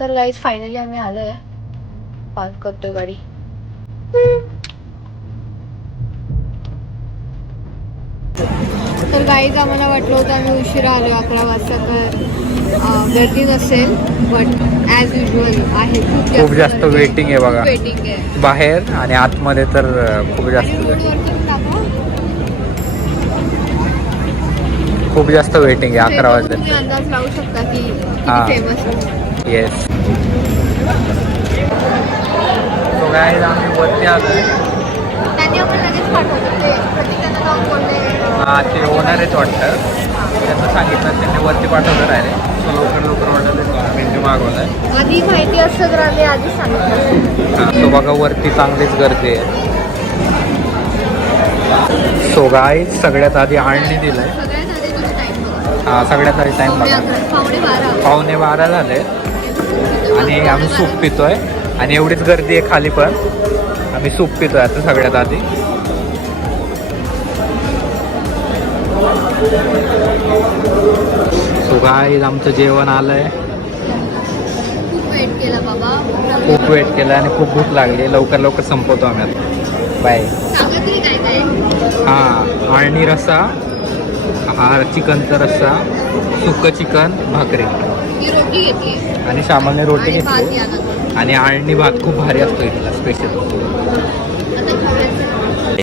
तर guys finally आम्ही आलोय. पार्क करतोय गाडी. तर गाईज आम्हाला वाटलं होतं आम्ही उशिरा आलो 11 वाजता, तर गर्दी नसेल, बट ॲज युजल आहे. खूप जास्त वेटिंग आहे बघा वेटिंग आहे बाहेर आणि आतमध्ये तर खूप जास्त खूप जास्त वेटिंग आहे 11 वाजता. तुम्ही अंदाज लावू शकता की हां. फेमस आहे. येस. तो काय आम्ही वरती आलोय. त्यांनी आपण लगेच पाठवलं ते प्रत्येक त्यांना जाऊन बोलले. ते ओनर आहेत वाटतं, त्यांचं सांगितलं त्यांनी वरती पाठवलं राहिले. सो लवकर ऑर्डर मेन्यू मागवला आहे. आधी माहिती असतं तर आम्ही आधीच सांगितलं. हां, तो बघा वरती चांगलीच गर्दी आहे. सो गाईज सगळ्यात आधी आळणी दिलंय. सगळ्यात आधी तुम्ही टाईम बघा. हां, सगळ्यात आधी टाईम बघा. 11:15 12:15 झाले आणि आम्ही सूप पितोय आणि एवढीच गर्दी आहे खाली पण. आम्ही सूप पितोय आता सगळ्यात आधी. सो गाईज आमचं जेवण आलंय. खूप वेट केला बाबा. खूप वेट केला आणि खूप भूक लागली. लवकर संपवतो आम्ही आता. बाय. सांगा तरी काय काय. हां, आळणी रस्सा, हा चिकनचा रस्सा, सुक्कं चिकन, भाकरी मी रोटी घेतली आणि सामान्य रोटी आणि भात घेतली. यानंतर आणि आळणी भात खूप भारी असतो इथला स्पेशल. आता